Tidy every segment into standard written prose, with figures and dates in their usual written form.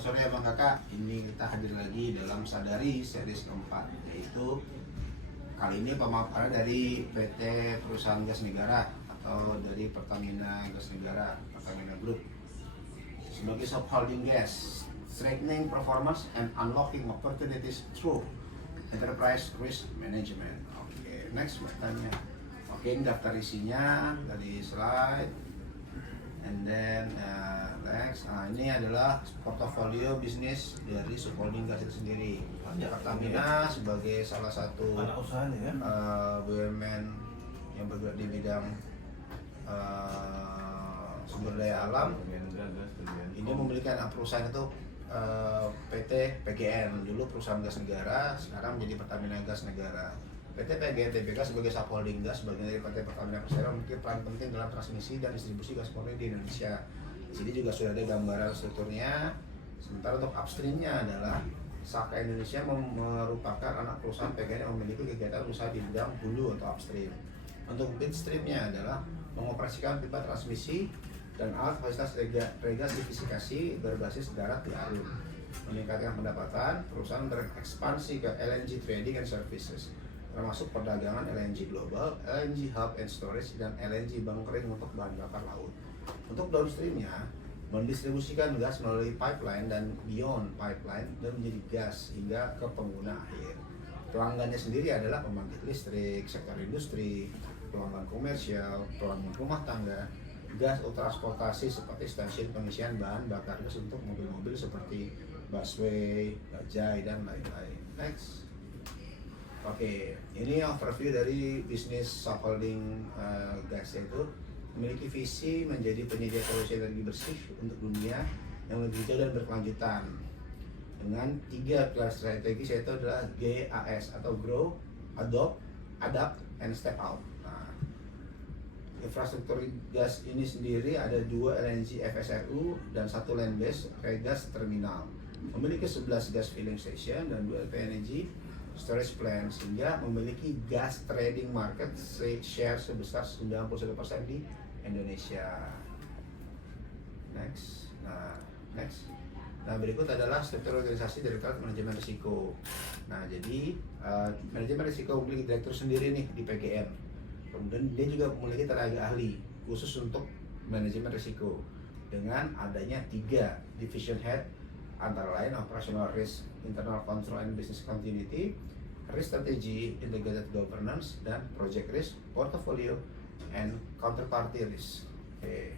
sore ya Bang Kakak, ini kita hadir lagi dalam Sadari series keempat, yaitu kali ini pemaparan dari PT Perusahaan Gas Negara atau dari Pertamina Gas Negara, Pertamina Group sebagai subholding gas, strengthening performance and unlocking opportunities through enterprise risk management. Oke, next bertanya. Oke, ini daftar isinya dari slide. And then next, ini adalah portofolio bisnis dari subholding gas itu sendiri. Pertamina sebagai salah satu BUMN yang bergerak di bidang sumber daya alam. Ini memiliki anak perusahaan itu PT PGN, dulu perusahaan gas negara, sekarang menjadi Pertamina Gas Negara. PT PGN Tbk sebagai subholding gas bagian dari PT Pertamina Persero memiliki peran penting dalam transmisi dan distribusi gas murni di Indonesia. Di sini juga sudah ada gambaran strukturnya. Sementara untuk upstreamnya adalah Saka Indonesia merupakan anak perusahaan PGN yang memiliki kegiatan usaha di bidang hulu atau upstream. Untuk midstreamnya adalah mengoperasikan pipa transmisi dan alat fasilitas regasifikasi berbasis darat di alun. Meningkatkan pendapatan, perusahaan berekspansi ke LNG trading and services, termasuk perdagangan LNG global, LNG hub and storage, dan LNG bunkering untuk bahan bakar laut. Untuk downstreamnya, mendistribusikan gas melalui pipeline dan beyond pipeline dan menjadi gas hingga ke pengguna akhir. Pelanggannya sendiri adalah pembangkit listrik, sektor industri, pelanggan komersial, pelanggan rumah tangga, gas transportasi seperti stasiun pengisian bahan bakar gas untuk mobil-mobil seperti busway, bajai, dan lain-lain. Next. Oke, ini overview dari bisnis subholding gas, yaitu memiliki visi menjadi penyedia solusi energi bersih untuk dunia yang lebih hijau dan berkelanjutan dengan 3 pilar strategis, yaitu adalah GAS atau Grow, Adopt, Adapt, and Step Out. Nah, infrastruktur gas ini sendiri ada 2 LNG FSRU dan 1 land based regas terminal, memiliki 11 gas filling station dan 2 LPG storage plant, sehingga memiliki gas trading market share sebesar 91% di Indonesia. Next. Nah, berikut adalah struktur organisasi Direktorat Manajemen Risiko. Nah, jadi manajemen risiko memiliki direktur sendiri nih di PGN. Kemudian dia juga memiliki tenaga ahli khusus untuk manajemen risiko dengan adanya 3 division head, antara lain operational risk, internal control and business continuity, risk strategy, integrated governance, dan project risk, portfolio, and counterparty risk. Oke.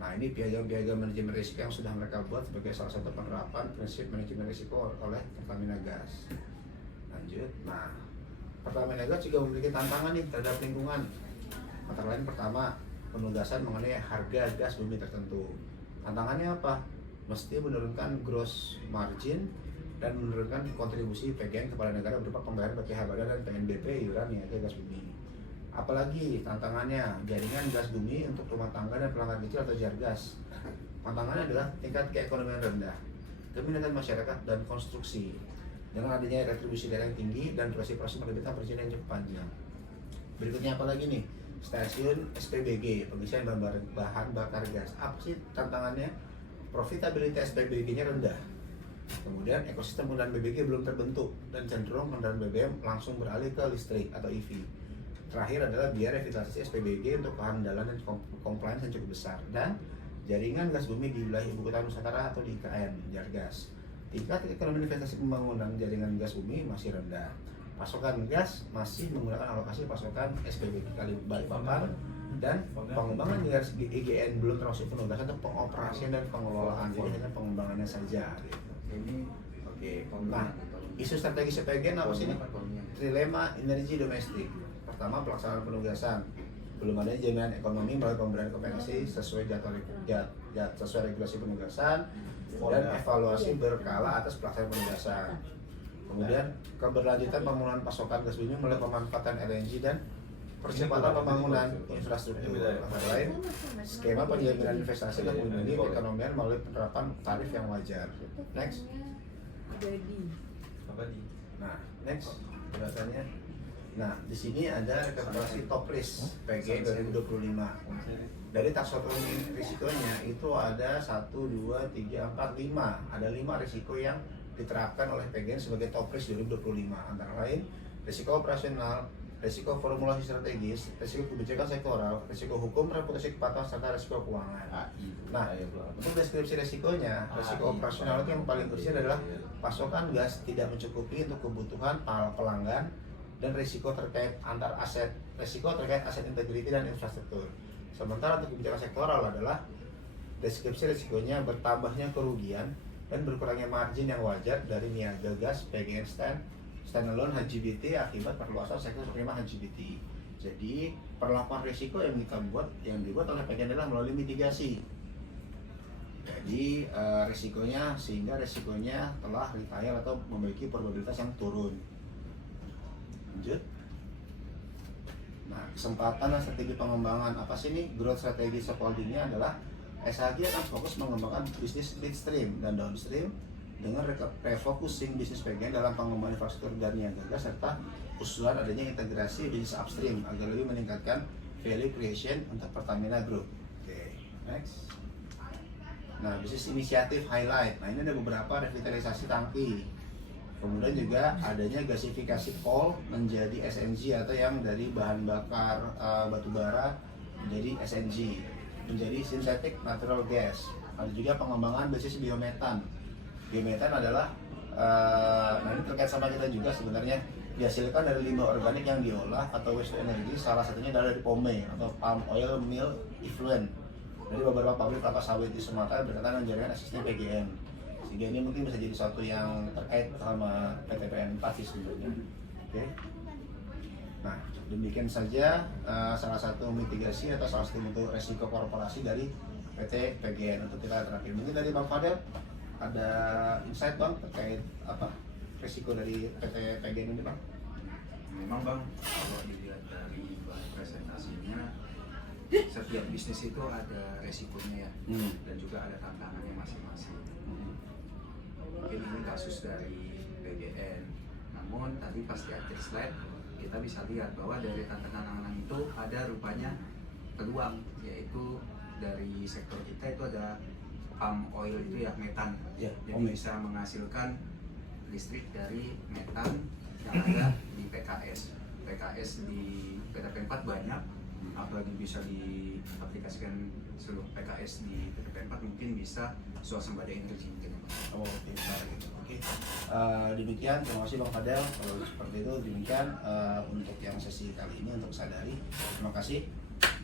Nah, ini piagam manajemen risiko yang sudah mereka buat sebagai salah satu penerapan prinsip manajemen risiko oleh Pertamina Gas. Lanjut. Nah, Pertamina Gas juga memiliki tantangan nih terhadap lingkungan. Antara lain pertama, penugasan mengenai harga gas bumi tertentu. Tantangannya apa? Mesti menurunkan gross margin dan menurunkan kontribusi PGN kepada negara berupa pembayaran BPH Badan dan PNBP iuran yaitu gas bumi. Apalagi tantangannya jaringan gas bumi untuk rumah tangga dan pelanggan kecil atau jargas. Tantangannya adalah tingkat keekonomian rendah, keminatan masyarakat, dan konstruksi. Dengan adanya retribusi daerah yang tinggi dan proses penerbitan perizinan yang cukup panjang. Berikutnya apa lagi nih? Stasiun SPBG, pengisian bahan bakar gas. Apa sih tantangannya? Profitabilitas SPBG-nya rendah. Kemudian ekosistem penggunaan BBG belum terbentuk dan cenderung kendaraan BBM langsung beralih ke listrik atau EV. Terakhir adalah biaya revitalisasi SPBG untuk kehandalan dan compliance yang cukup besar, dan jaringan gas bumi di wilayah Ibu Kota Nusantara atau di IKN, Jargas. Tingkat ekonomi investasi pembangunan jaringan gas bumi masih rendah. Pasokan gas masih menggunakan alokasi pasokan SPBG kali Balikpapan, dan pengembangan gas IGN belum termasuk penugasan atau pengoperasian dan pengelolaan, jadi hanya pengembangannya saja. Oke. Nah, isu strategis PGN apa sih ini? Trilema energi domestik. Pertama, pelaksanaan penugasan. Belum ada jaminan ekonomi melalui pemberian kompensasi sesuai sesuai regulasi penugasan dan evaluasi berkala atas pelaksanaan penugasan. Kemudian, keberlanjutan pembangunan pasokan gas bumi melalui pemanfaatan LNG dan percepatan pembangunan infrastruktur. Antara lain, skema penjaminan investasi dan melindungi perekonomian melalui penerapan tarif yang wajar. Next. Nah, next penjelasannya. Nah, di sini ada rekapitulasi top risk PG 2025. Dari taksonomi risikonya itu ada 1, 2, 3, 4, 5. Ada 5 risiko yang diterapkan oleh PGN sebagai top risk 2025. Antara lain risiko operasional, risiko formulasi strategis, risiko kebijakan sektoral, risiko hukum, reputasi kepatuhan, serta risiko keuangan. Nah, untuk deskripsi risikonya, risiko operasional itu yang paling urgent adalah pasokan gas tidak mencukupi untuk kebutuhan pelanggan, dan risiko terkait antar aset, risiko terkait aset integriti dan infrastruktur. Sementara untuk kebijakan sektoral adalah deskripsi risikonya bertambahnya kerugian dan berkurangnya margin yang wajar dari niaga gas PGN standalone HGBT akibat perluasan sektor penerima HGBT. Jadi perlakuan risiko yang dibuat oleh PGN adalah melalui mitigasi. Jadi risikonya sehingga risikonya telah retire atau memiliki probabilitas yang turun. Lanjut. Nah, kesempatan dan strategi pengembangan apa sih nih? Growth strategi stockholdingnya adalah SHG akan fokus mengembangkan bisnis midstream dan downstream dengan refocusing bisnis PGN dalam pengembangan infrastruktur dan niaga gas serta usulan adanya integrasi bisnis upstream agar lebih meningkatkan value creation untuk Pertamina Group. Oke, next. Nah, bisnis inisiatif highlight. Nah, ini ada beberapa revitalisasi tangki. Kemudian juga adanya gasifikasi coal menjadi SNG atau yang dari bahan bakar batu bara menjadi SNG, menjadi synthetic natural gas. Ada juga pengembangan basis biometan. Biometan adalah nah ini terkait sama kita juga sebenarnya, dihasilkan dari limbah organik yang diolah atau waste energy, salah satunya adalah dari POME atau palm oil meal effluent dari beberapa pabrik kelapa sawit di Sumatera berkaitan dengan jaringan existing PGN. Sehingga ini mungkin bisa jadi suatu yang terkait sama PTPN 4 sih sebenarnya. Oke. Nah, demikian saja salah satu mitigasi atau salah satu bentuk resiko korporasi dari PT PGN. Untuk kita terakhir, mungkin dari Bang Fadel ada insight Bang terkait apa resiko dari PT PGN ini Bang? Memang Bang, kalau dilihat dari bahan presentasinya, setiap bisnis itu ada resikonya ya, dan juga ada tantangannya masing-masing. Mungkin ini kasus dari PGN, namun tadi pas di akhir slide kita bisa lihat bahwa dari tantangan itu ada rupanya peluang, yaitu dari sektor kita itu ada palm oil itu ya, metan, jadi bisa menghasilkan listrik dari metan yang ada di PKS di PTPN 4 banyak, apalagi bisa diaplikasikan seluruh PKS di PTPN 4 mungkin bisa swasembada energi mungkin. Oke, oke. Demikian, terima kasih Bang Fadel. Kalau seperti itu demikian untuk yang sesi kali ini untuk sadari. Terima kasih.